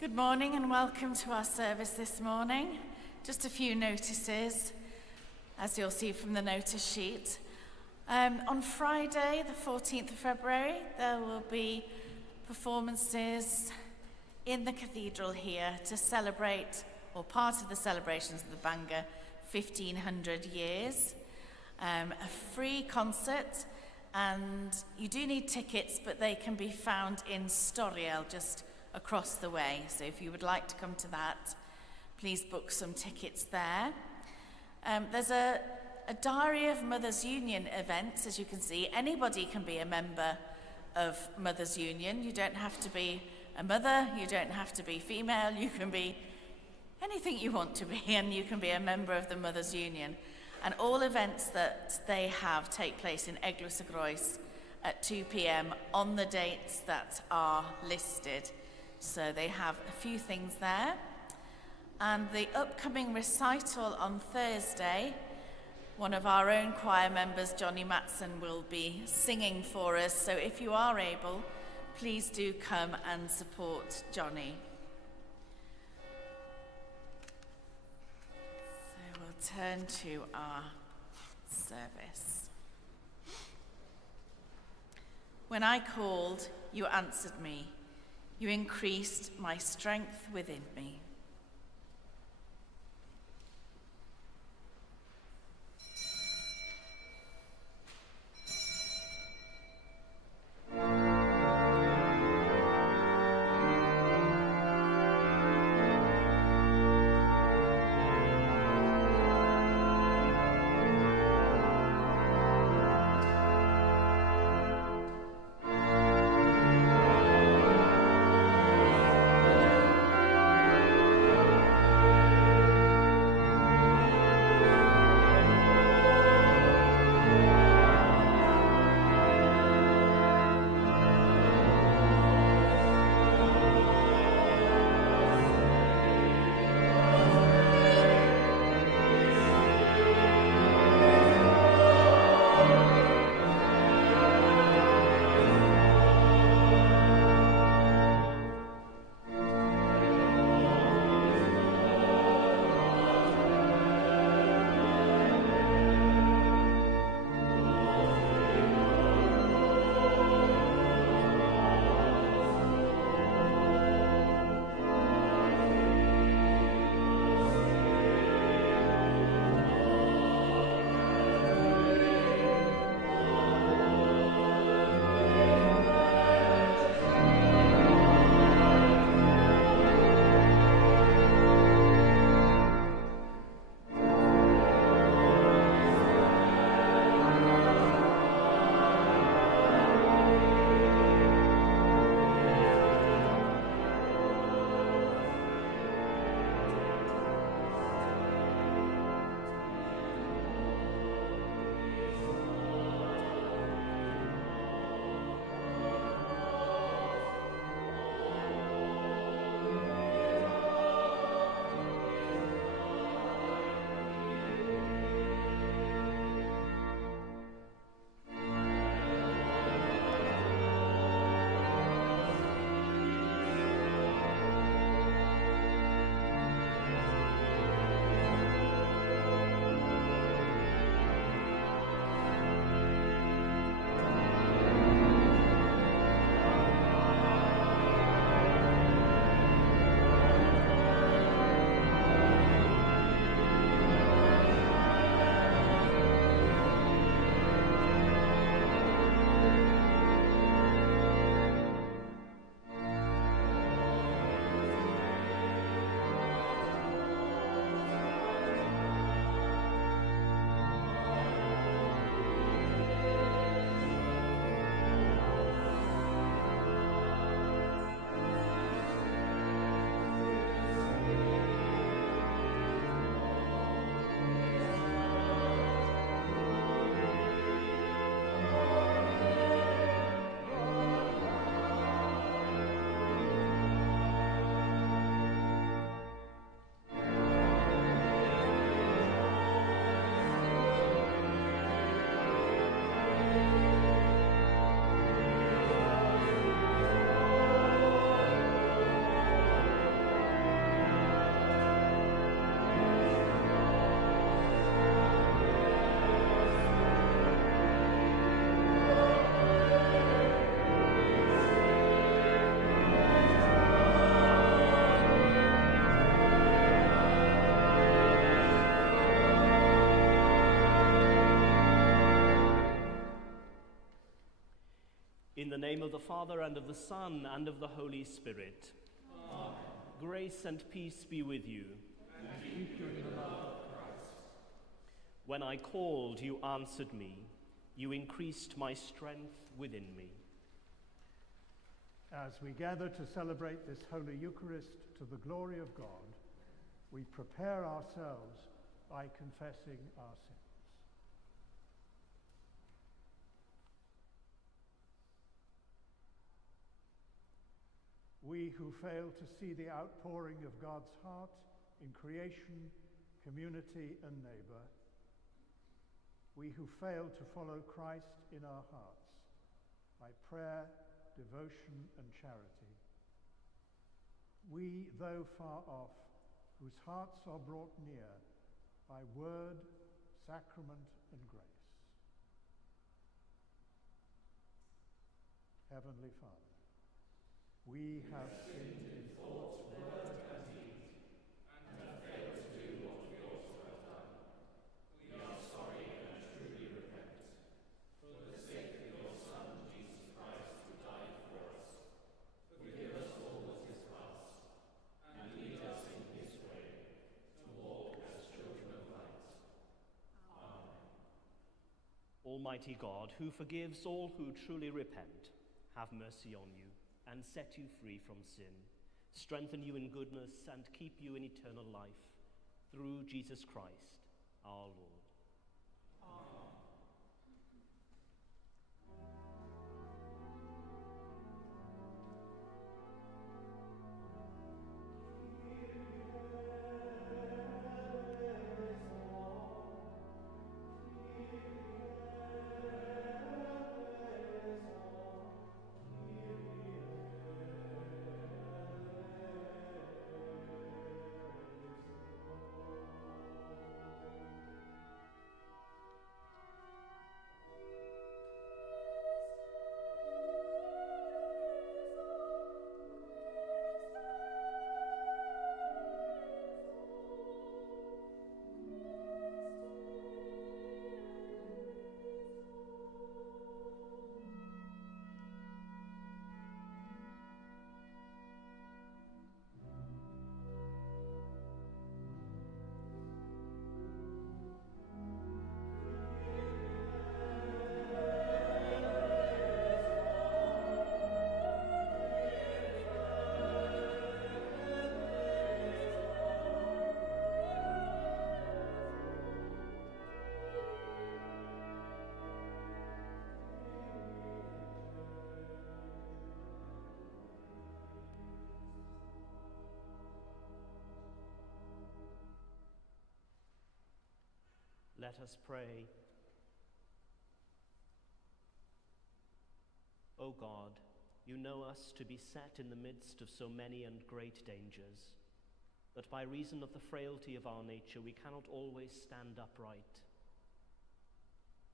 Good morning and welcome to our service this morning. Just a few notices, as you'll see from the notice sheet. On Friday, the 14th of February, there will be performances in the cathedral here to celebrate, or part of the celebrations of the Bangor 1500 years. A free concert, and you do need tickets, but they can be found in Choral, just across the way. So if you would like to come to that, please book some tickets there. There's a Diary of Mothers Union event, as you can see. Anybody can be a member of Mothers Union. You don't have to be a mother, you don't have to be female, you can be anything you want to be, and you can be a member of the Mothers Union. And all events that they have take place in Eglwys y Groes at 2 p.m. on the dates that are listed. So they have a few things there. And the upcoming recital on Thursday, one of our own choir members, Johnny Matson, will be singing for us. So if you are able, please do come and support Johnny. So we'll turn to our service. When I called, you answered me. You increased my strength within me. In the name of the Father, and of the Son, and of the Holy Spirit. Amen. Grace and peace be with you. And keep you in the love of Christ. When I called, you answered me. You increased my strength within me. As we gather to celebrate this Holy Eucharist to the glory of God, we prepare ourselves by confessing our sins. We who fail to see the outpouring of God's heart in creation, community, and neighbor. We who fail to follow Christ in our hearts by prayer, devotion, and charity. We, though far off, whose hearts are brought near by word, sacrament, and grace. Heavenly Father, we have sinned in thought, word, and deed, and have failed to do what we ought to have done. We are sorry and truly repent. For the sake of your Son, Jesus Christ, who died for us, forgive us all that is past, and lead us in his way, to walk as children of light. Amen. Almighty God, who forgives all who truly repent, have mercy on you and set you free from sin, strengthen you in goodness, and keep you in eternal life, through Jesus Christ, our Lord. Amen. Let us pray. O God, you know us to be set in the midst of so many and great dangers, but by reason of the frailty of our nature, we cannot always stand upright.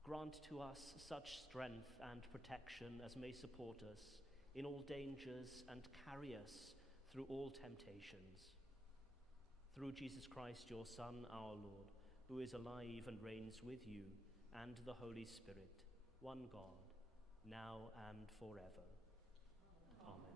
Grant to us such strength and protection as may support us in all dangers and carry us through all temptations. Through Jesus Christ, your Son, our Lord, who is alive and reigns with you and the Holy Spirit, one God, now and forever. Amen.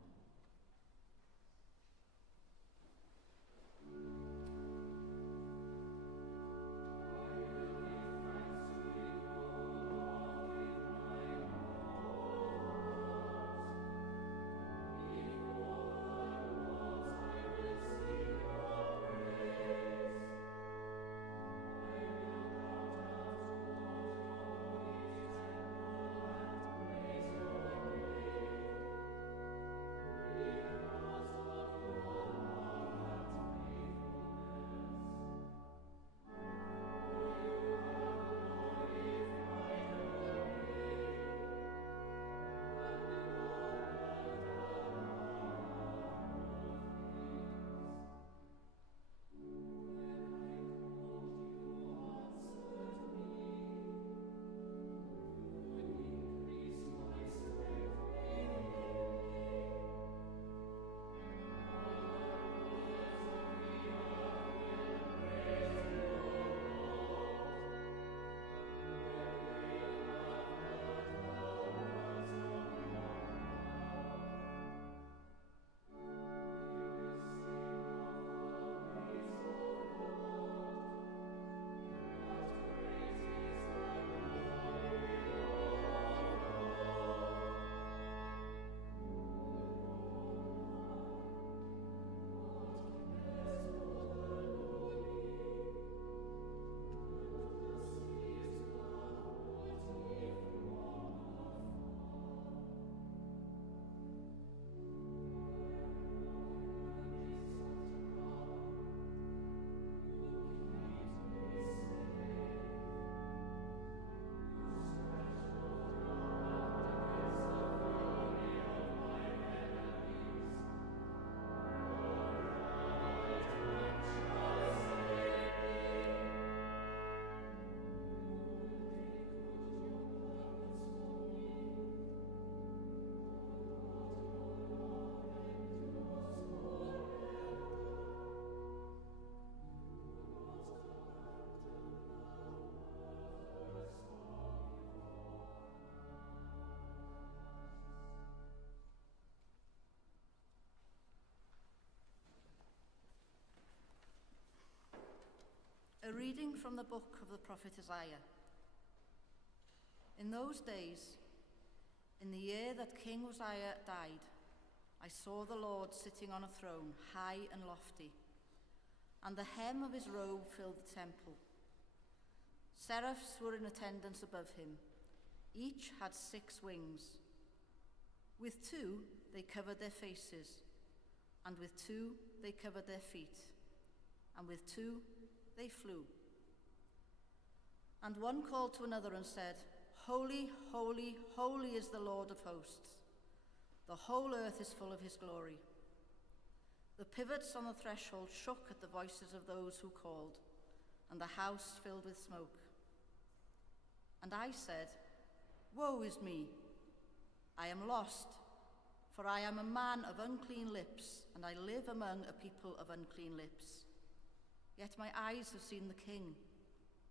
reading from the book of the prophet Isaiah. In those days, in the year that King Uzziah died, I saw the Lord sitting on a throne, high and lofty, and the hem of his robe filled the temple. Seraphs were in attendance above him. Each had 6 wings. With 2 they covered their faces, and with 2 they covered their feet, and with 2 they flew. And one called to another and said, Holy, holy, holy is the Lord of hosts. The whole earth is full of his glory. The pivots on the threshold shook at the voices of those who called, and the house filled with smoke. And I said, Woe is me! I am lost, for I am a man of unclean lips, and I live among a people of unclean lips. Yet my eyes have seen the King,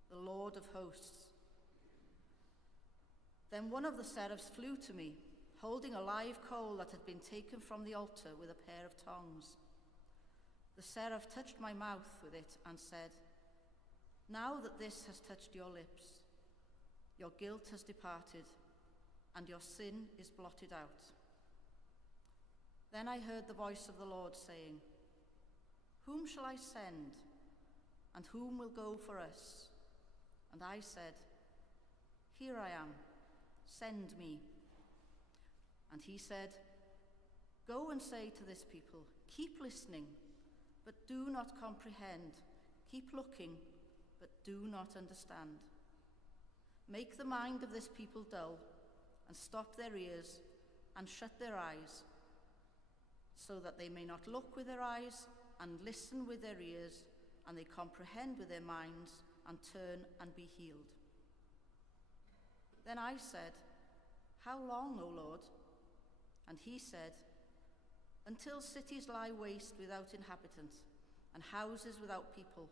the Lord of hosts. Then one of the seraphs flew to me, holding a live coal that had been taken from the altar with a pair of tongs. The seraph touched my mouth with it and said, Now that this has touched your lips, your guilt has departed, and your sin is blotted out. Then I heard the voice of the Lord saying, Whom shall I send, and whom will go for us? And I said, Here I am, send me. And he said, Go and say to this people, keep listening, but do not comprehend. Keep looking, but do not understand. Make the mind of this people dull, and stop their ears, and shut their eyes, so that they may not look with their eyes, and listen with their ears, and they comprehend with their minds, and turn and be healed. Then I said, How long, O Lord? And he said, Until cities lie waste without inhabitant, and houses without people,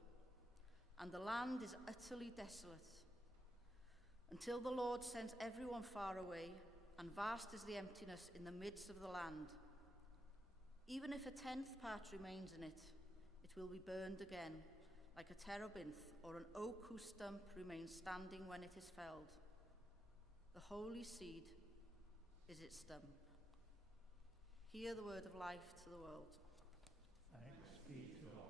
and the land is utterly desolate. Until the Lord sends everyone far away, and vast is the emptiness in the midst of the land. Even if a 10th part remains in it, it will be burned again, like a terebinth or an oak whose stump remains standing when it is felled. The holy seed is its stump. Hear the word of life to the world. Thanks be to God.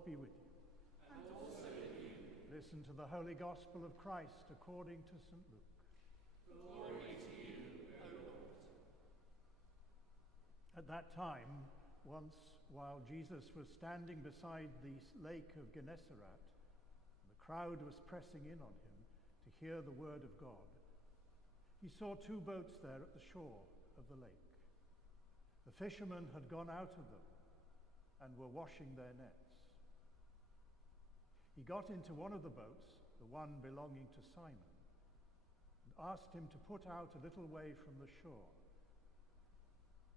Be with you. And also with you. Listen to the Holy Gospel of Christ according to St. Luke. Glory to you, O Lord. At that time, once while Jesus was standing beside the lake of Gennesaret, the crowd was pressing in on him to hear the word of God, he saw 2 boats there at the shore of the lake. The fishermen had gone out of them and were washing their nets. He got into one of the boats, the one belonging to Simon, and asked him to put out a little way from the shore.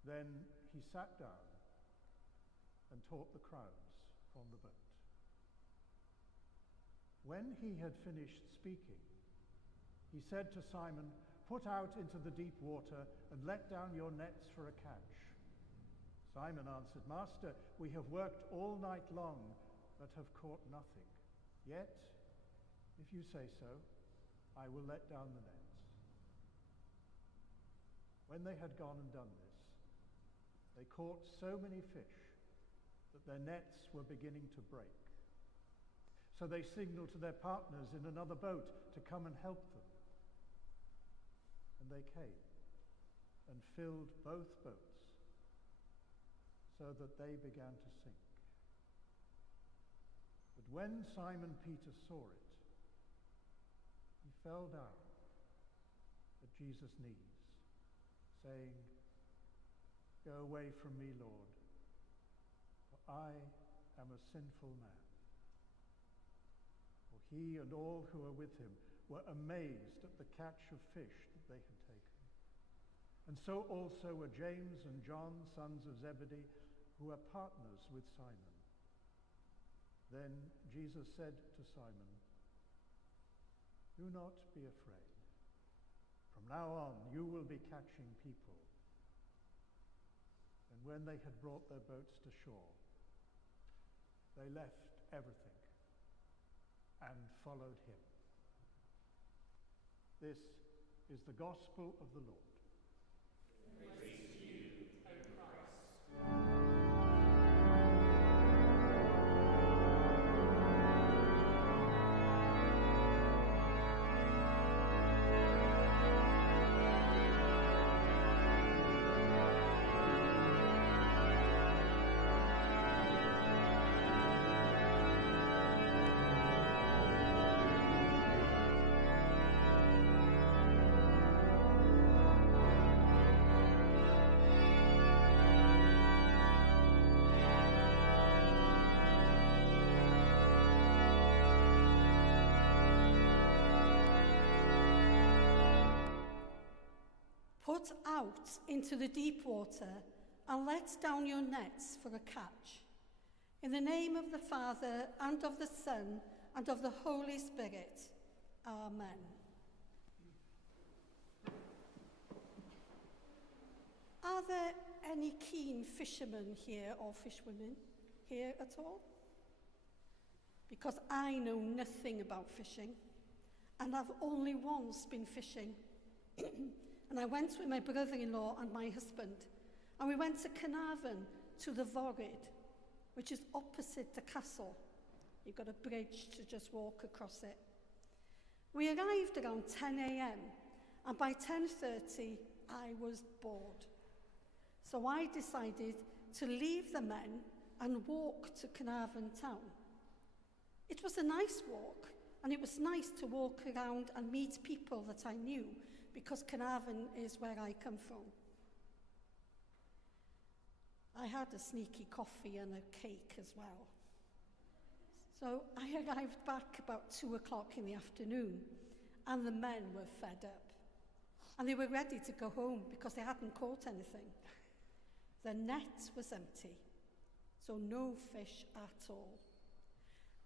Then he sat down and taught the crowds from the boat. When he had finished speaking, he said to Simon, "Put out into the deep water and let down your nets for a catch." Simon answered, "Master, we have worked all night long, but have caught nothing. Yet, if you say so, I will let down the nets." When they had gone and done this, they caught so many fish that their nets were beginning to break. So they signaled to their partners in another boat to come and help them. And they came and filled both boats so that they began to sink. But when Simon Peter saw it, he fell down at Jesus' knees, saying, "Go away from me, Lord, for I am a sinful man." For he and all who were with him were amazed at the catch of fish that they had taken. And so also were James and John, sons of Zebedee, who were partners with Simon. Then Jesus said to Simon, "Do not be afraid. From now on you will be catching people." And when they had brought their boats to shore, they left everything and followed him. This is the gospel of the Lord. Praise to you, O Christ. Put out into the deep water and let down your nets for a catch. In the name of the Father, and of the Son, and of the Holy Spirit. Amen. Are there any keen fishermen here or fishwomen here at all? Because I know nothing about fishing, and I've only once been fishing. And I went with my brother-in-law and my husband, and we went to Carnarvon, to the Vorrid, which is opposite the castle. You've got a bridge to just walk across it. We arrived around 10 a.m, and by 10:30 I was bored. So I decided to leave the men and walk to Carnarvon town. It was a nice walk, and it was nice to walk around and meet people that I knew, because Carnarvon is where I come from. I had a sneaky coffee and a cake as well. So I arrived back about 2 o'clock in the afternoon, and the men were fed up. And they were ready to go home because they hadn't caught anything. The net was empty, so no fish at all.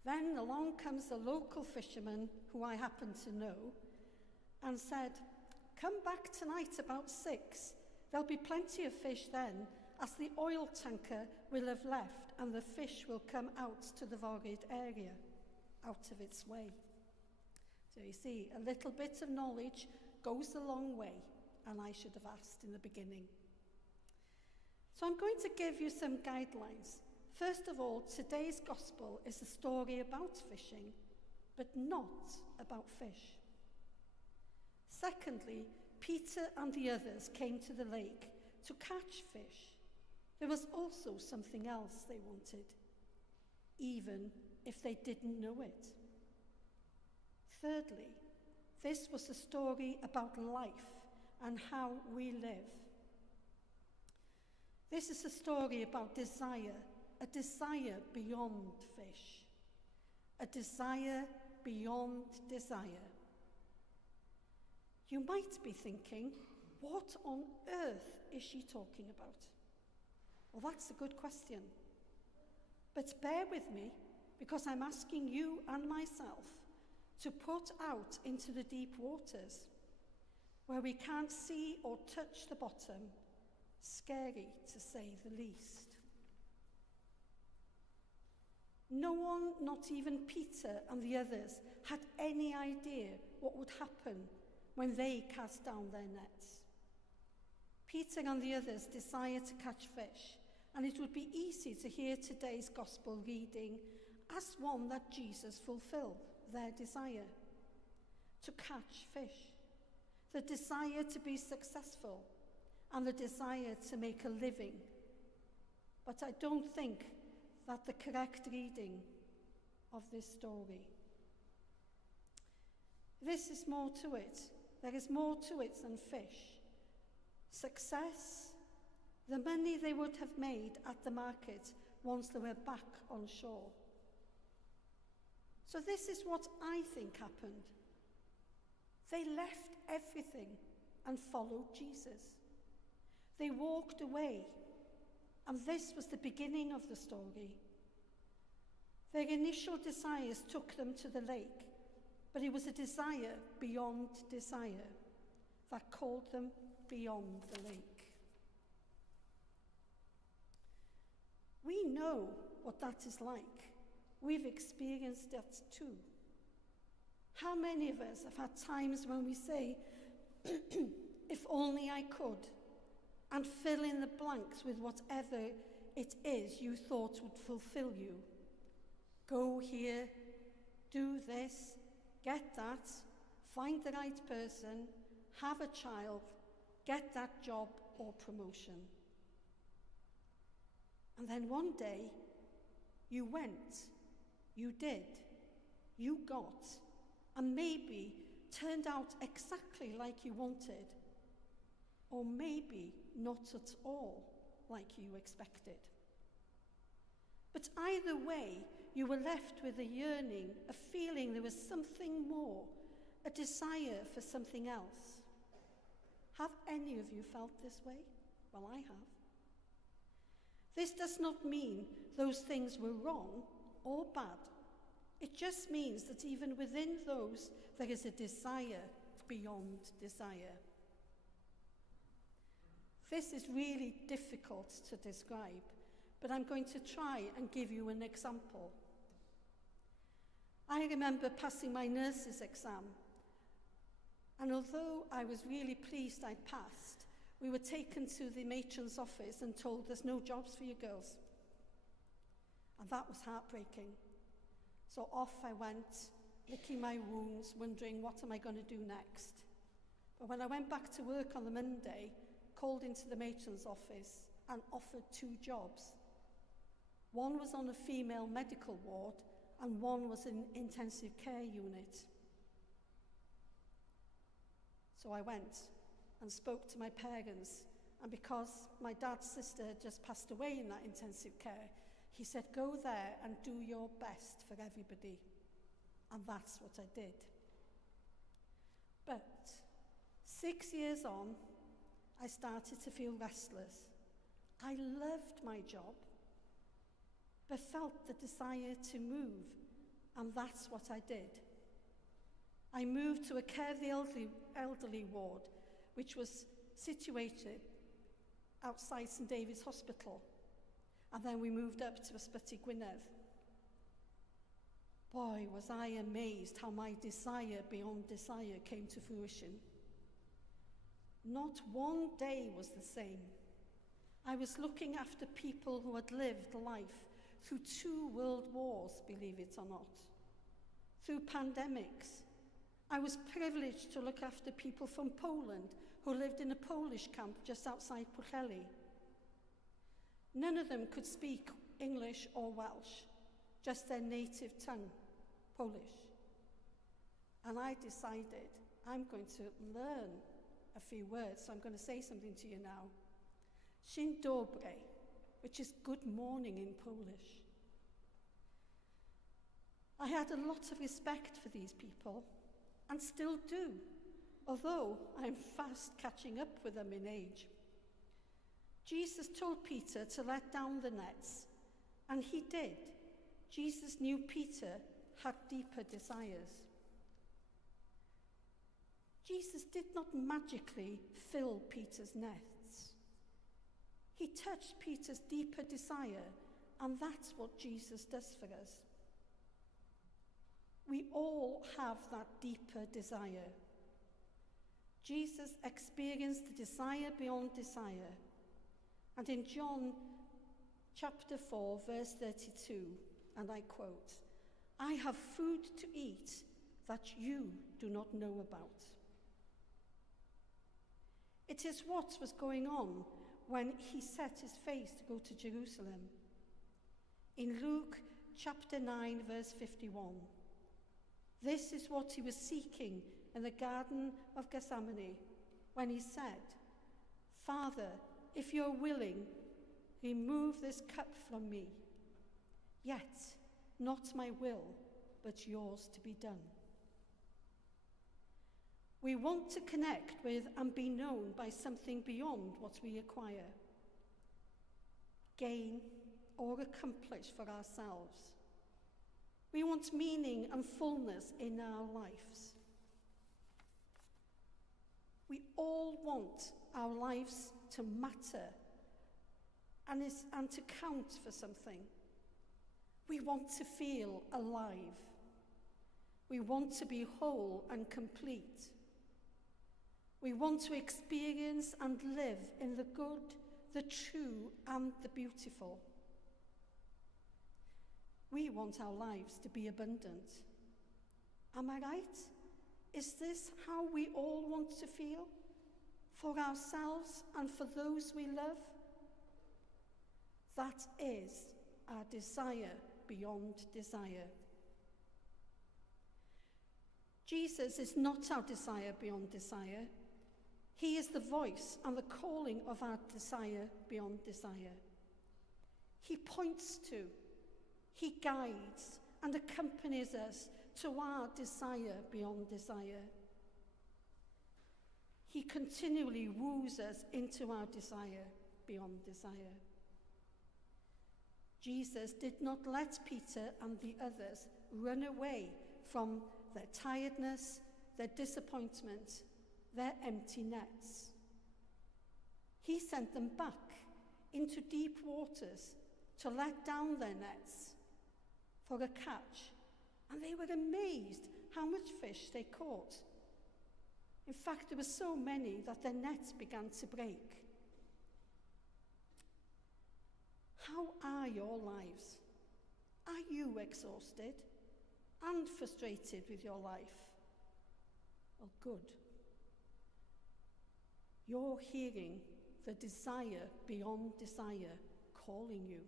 Then along comes a local fisherman who I happen to know and said, "Come back tonight about 6. There'll be plenty of fish then, as the oil tanker will have left and the fish will come out to the Vorrid area, out of its way." So you see, a little bit of knowledge goes a long way, and I should have asked in the beginning. So I'm going to give you some guidelines. First of all, today's gospel is a story about fishing, but not about fish. Secondly, Peter and the others came to the lake to catch fish. There was also something else they wanted, even if they didn't know it. Thirdly, this was a story about life and how we live. This is a story about desire, a desire beyond fish, a desire beyond desire. You might be thinking, what on earth is she talking about? Well, that's a good question. But bear with me, because I'm asking you and myself to put out into the deep waters, where we can't see or touch the bottom. Scary, to say the least. No one, not even Peter and the others, had any idea what would happen when they cast down their nets. Peter and the others desire to catch fish, and it would be easy to hear today's gospel reading as one that Jesus fulfilled their desire to catch fish, the desire to be successful, and the desire to make a living. But I don't think that's the correct reading of this story. This is more to it. There is more to it than fish. Success, the money they would have made at the market once they were back on shore. So this is what I think happened. They left everything and followed Jesus. They walked away, and this was the beginning of the story. Their initial desires took them to the lake, but it was a desire beyond desire that called them beyond the lake. We know what that is like. We've experienced that too. How many of us have had times when we say, if only I could, and fill in the blanks with whatever it is you thought would fulfill you? Go here, do this, get that, find the right person, have a child, get that job or promotion. And then one day, you went, you did, you got, and maybe turned out exactly like you wanted, or maybe not at all like you expected. But either way, you were left with a yearning, a feeling there was something more, a desire for something else. Have any of you felt this way? Well, I have. This does not mean those things were wrong or bad. It just means that even within those, there is a desire beyond desire. This is really difficult to describe, but I'm going to try and give you an example. I remember passing my nurse's exam, and although I was really pleased I passed, we were taken to the matron's office and told there's no jobs for you girls. And that was heartbreaking. So off I went, licking my wounds, wondering what am I going to do next. But when I went back to work on the Monday, called into the matron's office and offered 2 jobs. One was on a female medical ward and one was in intensive care unit. So I went and spoke to my parents, and because my dad's sister had just passed away in that intensive care, he said, go there and do your best for everybody. And that's what I did. But 6 years on, I started to feel restless. I loved my job, but felt the desire to move, and that's what I did. I moved to a care of the elderly ward, which was situated outside St David's Hospital, and then we moved up to Ysbyty Gwynedd. Boy, was I amazed how my desire beyond desire came to fruition. Not one day was the same. I was looking after people who had lived life through 2 world wars, believe it or not, through pandemics. I was privileged to look after people from Poland who lived in a Polish camp just outside Pwllheli. None of them could speak English or Welsh, just their native tongue, Polish. And I decided I'm going to learn a few words, so I'm going to say something to you now. Dzień dobry, which is good morning in Polish. I had a lot of respect for these people, and still do, although I'm fast catching up with them in age. Jesus told Peter to let down the nets, and he did. Jesus knew Peter had deeper desires. Jesus did not magically fill Peter's nets. He touched Peter's deeper desire, and that's what Jesus does for us. We all have that deeper desire. Jesus experienced the desire beyond desire. And in John chapter 4, verse 32, and I quote, "I have food to eat that you do not know about." It is what was going on when he set his face to go to Jerusalem. In Luke chapter 9, verse 51, this is what he was seeking in the Garden of Gethsemane when he said, "Father, if you're willing, remove this cup from me. Yet, not my will, but yours to be done." We want to connect with and be known by something beyond what we acquire, gain, or accomplish for ourselves. We want meaning and fullness in our lives. We all want our lives to matter and to count for something. We want to feel alive. We want to be whole and complete. We want to experience and live in the good, the true, and the beautiful. We want our lives to be abundant. Am I right? Is this how we all want to feel? For ourselves and for those we love? That is our desire beyond desire. Jesus is not our desire beyond desire. He is the voice and the calling of our desire beyond desire. He points to, he guides and accompanies us to our desire beyond desire. He continually woos us into our desire beyond desire. Jesus did not let Peter and the others run away from their tiredness, their disappointment, their empty nets. He sent them back into deep waters to let down their nets for a catch, and they were amazed how much fish they caught. In fact, there were so many that their nets began to break. How are your lives? Are you exhausted and frustrated with your life? Well, good. You're hearing the desire beyond desire calling you.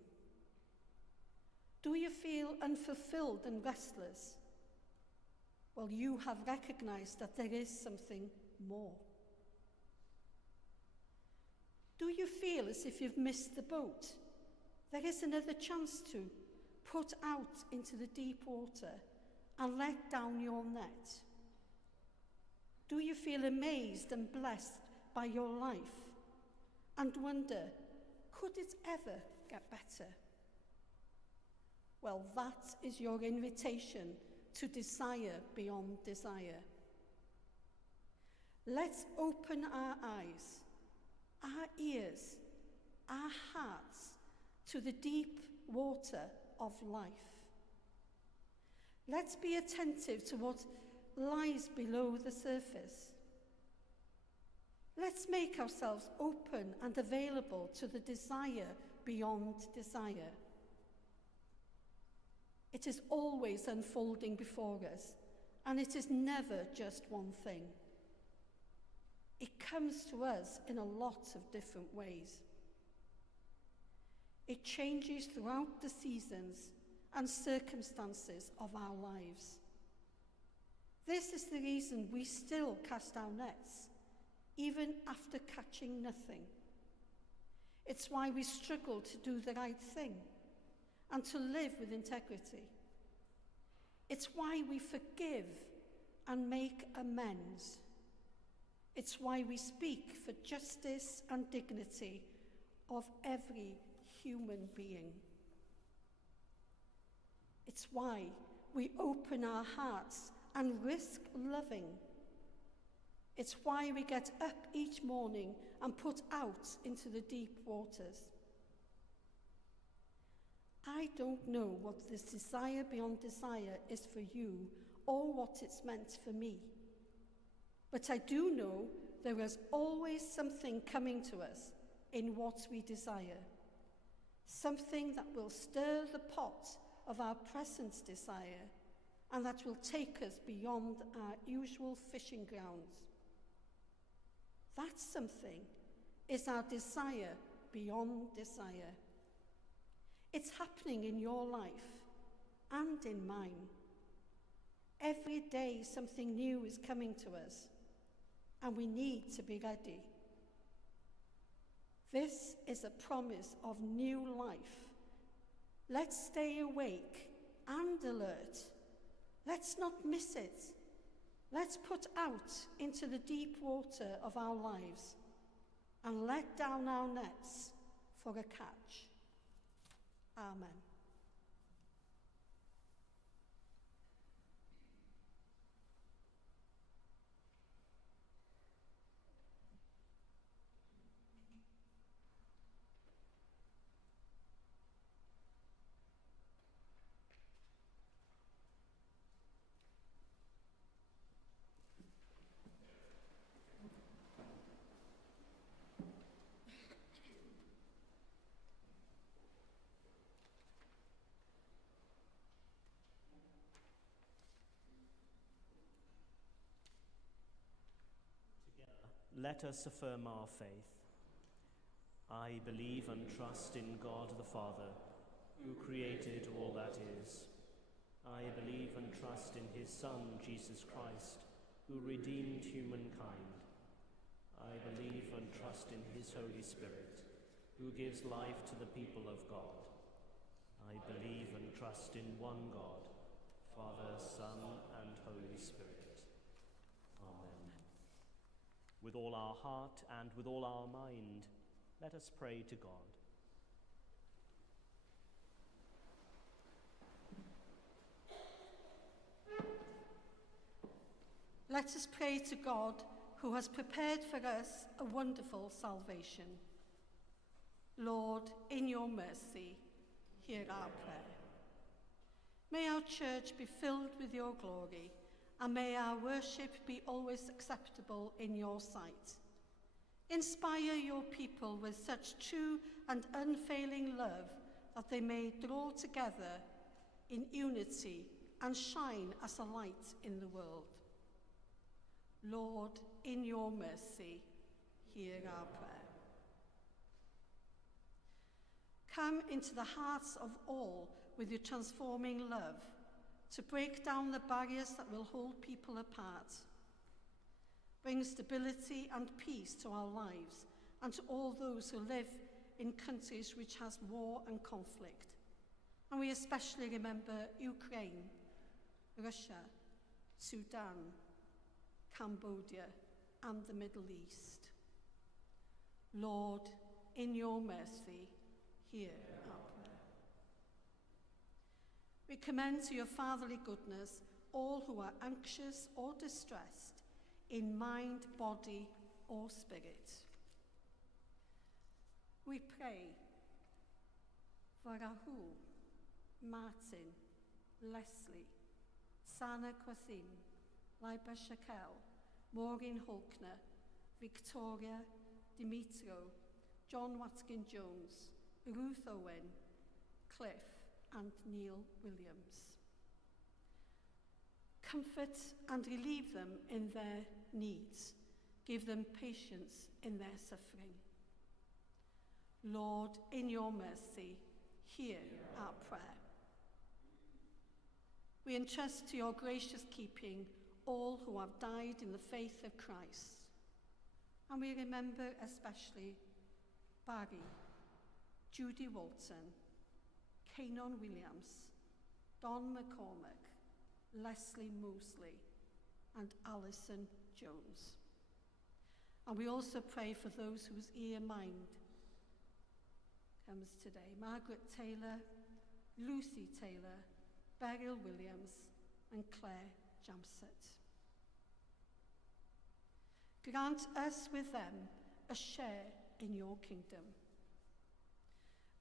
Do you feel unfulfilled and restless? Well, you have recognized that there is something more. Do you feel as if you've missed the boat? There is another chance to put out into the deep water and let down your net. Do you feel amazed and blessed by your life and wonder, could it ever get better? Well, that is your invitation to desire beyond desire. Let's open our eyes, our ears, our hearts to the deep water of life. Let's be attentive to what lies below the surface. Let's make ourselves open and available to the desire beyond desire. It is always unfolding before us, and it is never just one thing. It comes to us in a lot of different ways. It changes throughout the seasons and circumstances of our lives. This is the reason we still cast our nets, even after catching nothing. It's why we struggle to do the right thing and to live with integrity. It's why we forgive and make amends. It's why we speak for justice and dignity of every human being. It's why we open our hearts and risk loving. It's why we get up each morning and put out into the deep waters. I don't know what this desire beyond desire is for you or what it's meant for me. But I do know there is always something coming to us in what we desire, something that will stir the pot of our present desire and that will take us beyond our usual fishing grounds. That something is our desire beyond desire. It's happening in your life and in mine. Every day something new is coming to us, and we need to be ready. This is a promise of new life. Let's stay awake and alert. Let's not miss it. Let's put out into the deep water of our lives and let down our nets for a catch. Amen. Let us affirm our faith. I believe and trust in God the Father, who created all that is. I believe and trust in his Son, Jesus Christ, who redeemed humankind. I believe and trust in his Holy Spirit, who gives life to the people of God. I believe and trust in one God, Father, Son, and Holy Spirit. With all our heart and with all our mind, let us pray to God. Let us pray to God, who has prepared for us a wonderful salvation. Lord, in your mercy, hear our prayer. May our church be filled with your glory, and may our worship be always acceptable in your sight. Inspire your people with such true and unfailing love that they may draw together in unity and shine as a light in the world. Lord, in your mercy, hear our prayer. Come into the hearts of all with your transforming love, to break down the barriers that will hold people apart. Bring stability and peace to our lives and to all those who live in countries which has war and conflict. And we especially remember Ukraine, Russia, Sudan, Cambodia, and the Middle East. Lord, in your mercy, hear our prayer. We commend to your fatherly goodness all who are anxious or distressed in mind, body, or spirit. We pray for Rahul, Martin, Leslie, Sana Kwasim, Liba Shakel, Maureen Holkner, Victoria, Dimitro, John Watkin-Jones, Ruth Owen, Cliff, and Neil Williams. Comfort and relieve them in their needs. Give them patience in their suffering. Lord, in your mercy, hear our prayer. We entrust to your gracious keeping all who have died in the faith of Christ. And we remember especially Barry, Judy Walton, Canon Williams, Don McCormick, Leslie Mosley, and Alison Jones. And we also pray for those whose mind comes today. Margaret Taylor, Lucy Taylor, Beryl Williams, and Claire Jamsett. Grant us with them a share in your kingdom.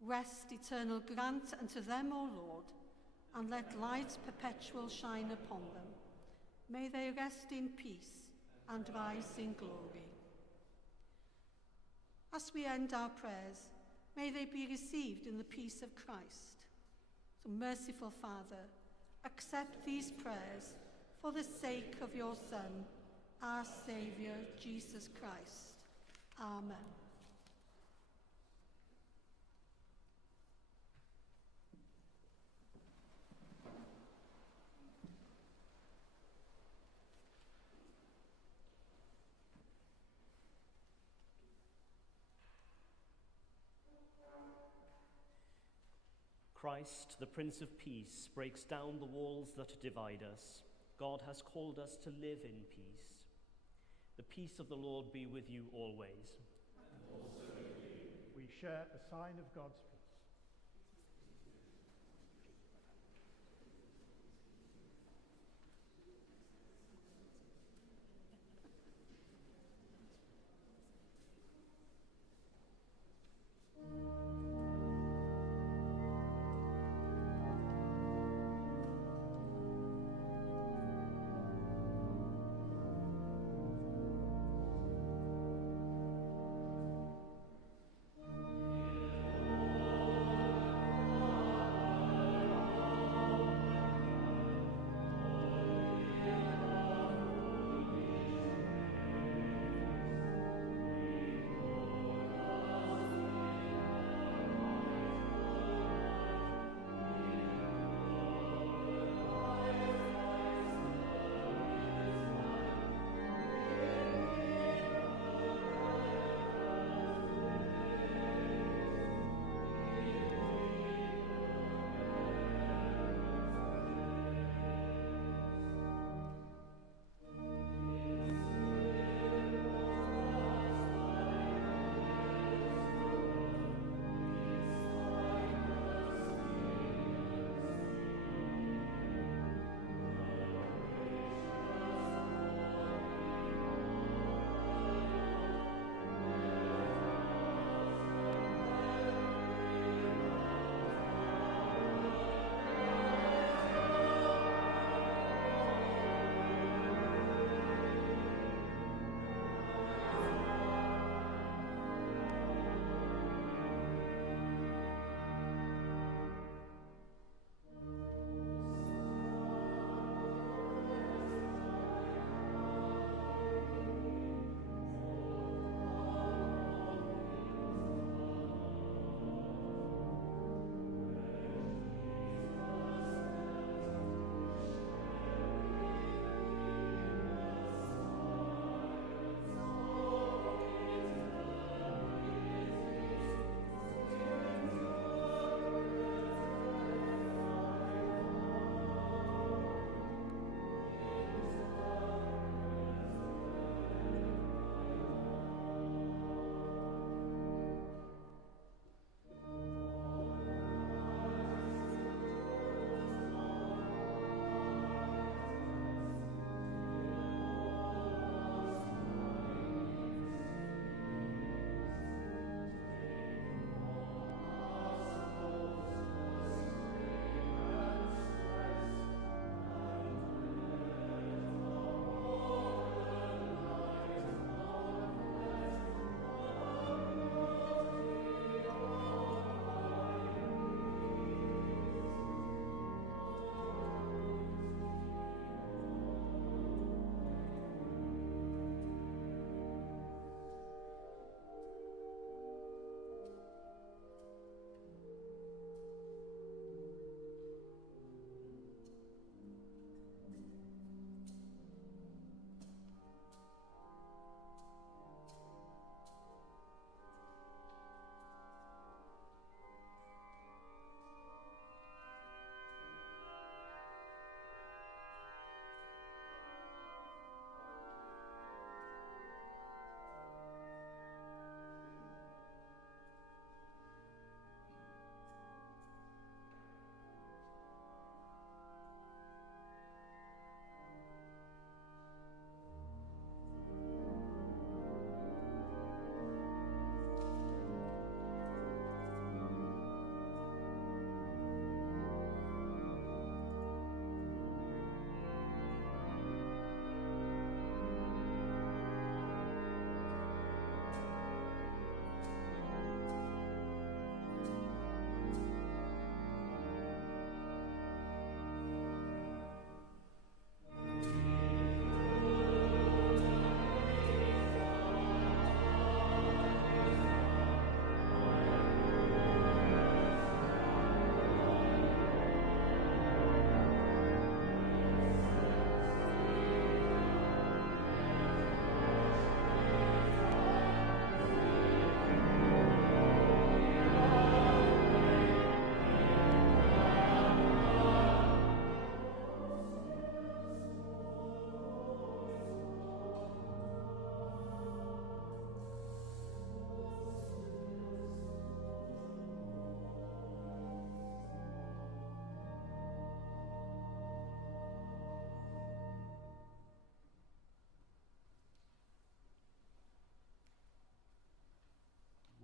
Rest eternal grant unto them, O Lord, and let light perpetual shine upon them. May they rest in peace and rise in glory. As we end our prayers, may they be received in the peace of Christ. So, merciful Father, accept these prayers for the sake of your Son, our Saviour, Jesus Christ. Amen. Christ, the Prince of Peace, breaks down the walls that divide us. God has called us to live in peace. The peace of the Lord be with you always. And also with you. We share a sign of God's peace.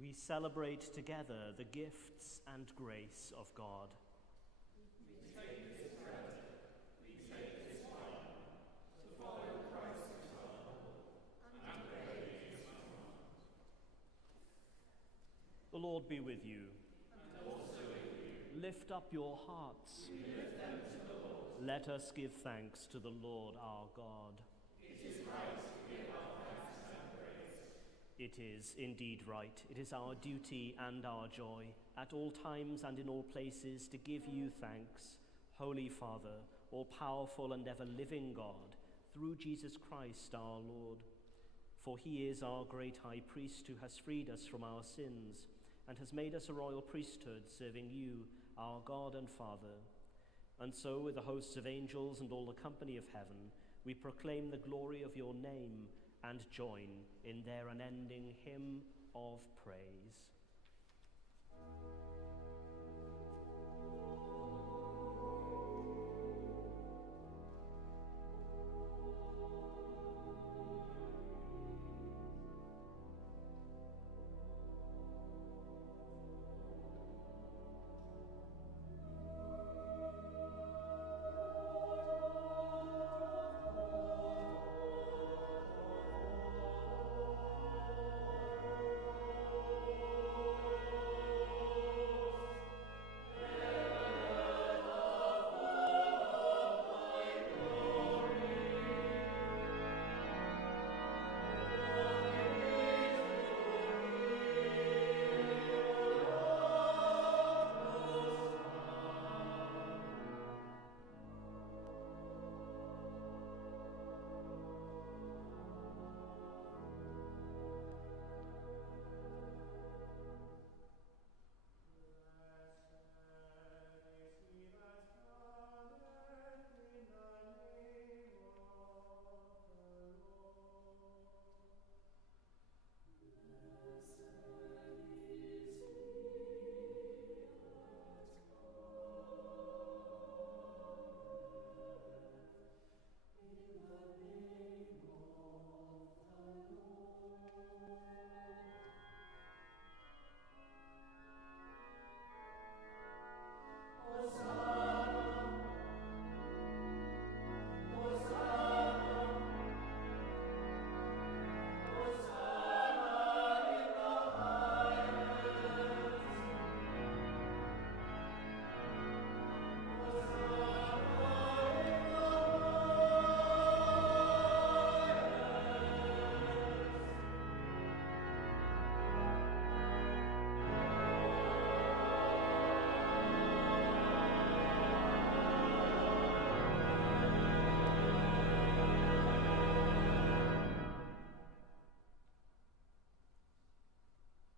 We celebrate together the gifts and grace of God. The Lord be with you. And also with you. Lift up your hearts. We lift them to the Lord. Let us give thanks to the Lord our God. It is right to give our thanks and praise. It is indeed right. It is our duty and our joy, at all times and in all places, to give you thanks, Holy Father, all-powerful and ever-living God, through Jesus Christ our Lord. For he is our great high priest who has freed us from our sins and has made us a royal priesthood, serving you, our God and Father. And so, with the hosts of angels and all the company of heaven, we proclaim the glory of your name and join in their unending hymn of praise.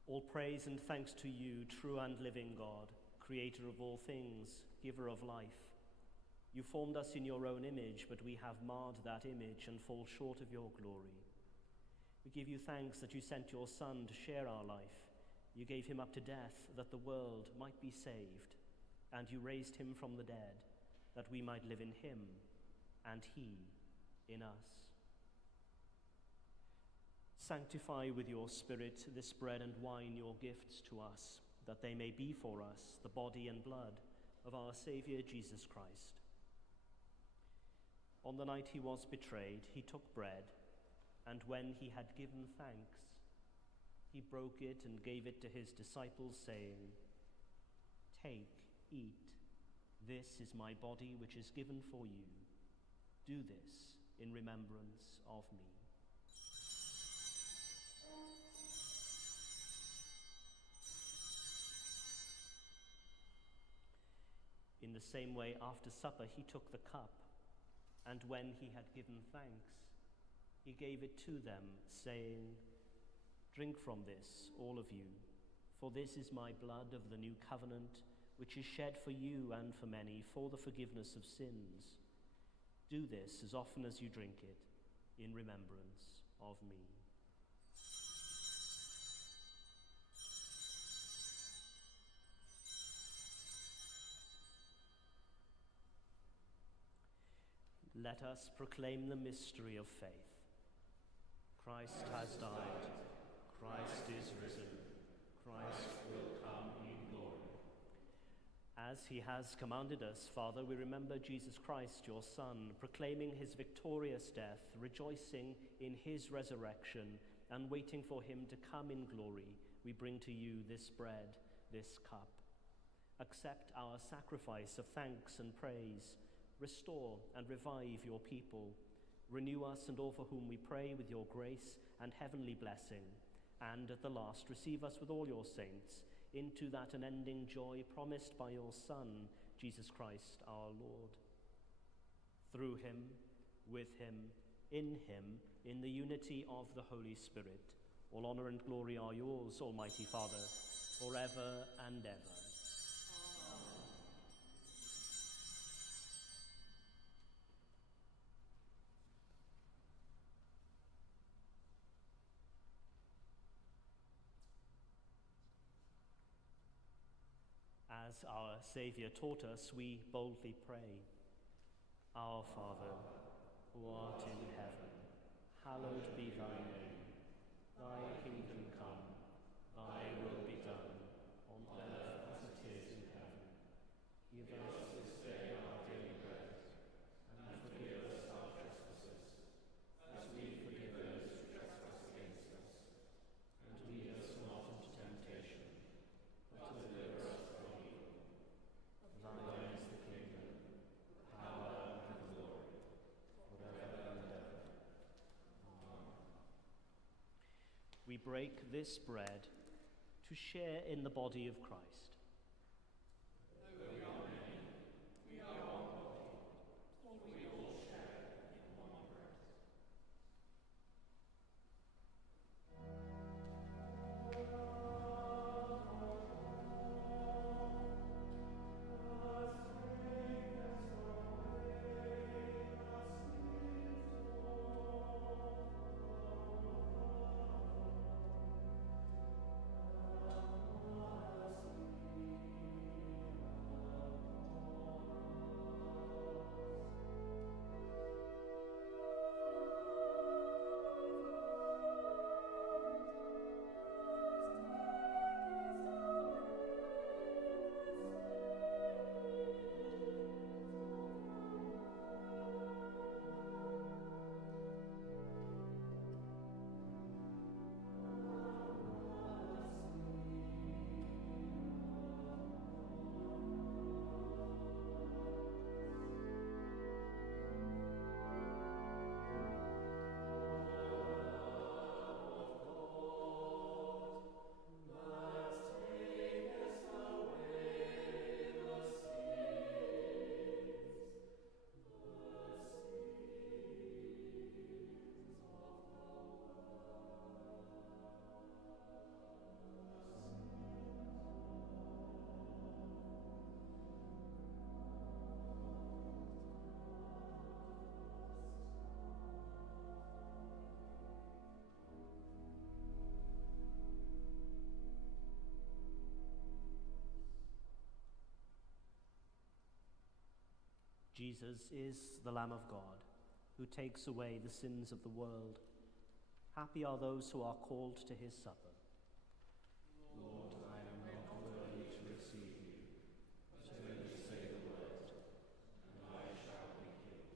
All praise and thanks to you, true and living God, creator of all things, giver of life. You formed us in your own image, but we have marred that image and fall short of your glory. We give you thanks that you sent your Son to share our life. You gave him up to death that the world might be saved, and you raised him from the dead that we might live in him, and he in us. Sanctify with your Spirit this bread and wine, your gifts to us, that they may be for us the body and blood of our Saviour Jesus Christ. On the night he was betrayed, he took bread, and when he had given thanks, he broke it and gave it to his disciples, saying, "Take, eat, this is my body which is given for you. Do this in remembrance of me." In the same way, after supper, he took the cup, and when he had given thanks, he gave it to them, saying, "Drink from this, all of you, for this is my blood of the new covenant, which is shed for you and for many for the forgiveness of sins. Do this as often as you drink it, in remembrance of me." Let us proclaim the mystery of faith. Christ has died. Christ is risen. Christ will come in glory. As he has commanded us, Father, we remember Jesus Christ, your Son, proclaiming his victorious death, rejoicing in his resurrection, and waiting for him to come in glory. We bring to you this bread, this cup. Accept our sacrifice of thanks and praise. Restore and revive your people. Renew us and all for whom we pray with your grace and heavenly blessing. And at the last, receive us with all your saints into that unending joy promised by your Son, Jesus Christ our Lord. Through him, with him, in the unity of the Holy Spirit, all honor and glory are yours, Almighty Father, forever and ever. As our Saviour taught us, we boldly pray. Our Father, who art in heaven, hallowed be thy name. Thy kingdom come, thy will be done, on earth as it is in heaven. Give us this day our daily bread, and forgive us our trespasses, as we forgive those who trespass against us. And lead us not into temptation, but deliver us from evil. Thine is the kingdom, the power, and the glory, forever and ever. Amen. We break this bread to share in the body of Christ. Jesus is the Lamb of God, who takes away the sins of the world. Happy are those who are called to his supper. Lord, I am not worthy to receive you, but only say the word, and I shall be healed.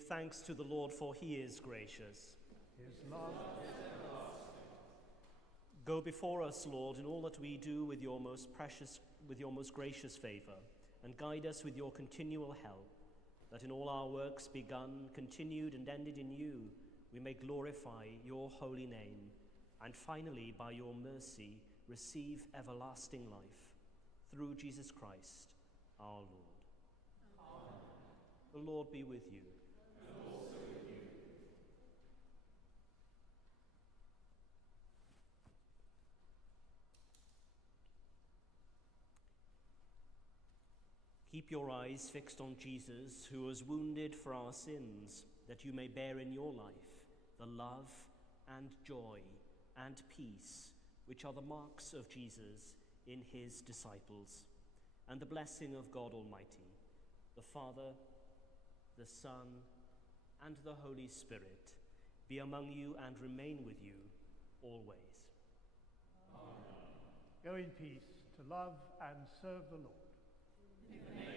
Give thanks to the Lord, for he is gracious. His love is Go before us, Lord, in all that we do with your most gracious favor, and guide us with your continual help, that in all our works begun, continued, and ended in you, we may glorify your holy name, and finally, by your mercy, receive everlasting life. Through Jesus Christ, our Lord. Amen. The Lord be with you. And also with you. Keep your eyes fixed on Jesus, who was wounded for our sins, that you may bear in your life the love and joy and peace, which are the marks of Jesus in his disciples, and the blessing of God Almighty, the Father, the Son, and the Holy Spirit, be among you and remain with you always. Go in peace to love and serve the Lord. In the name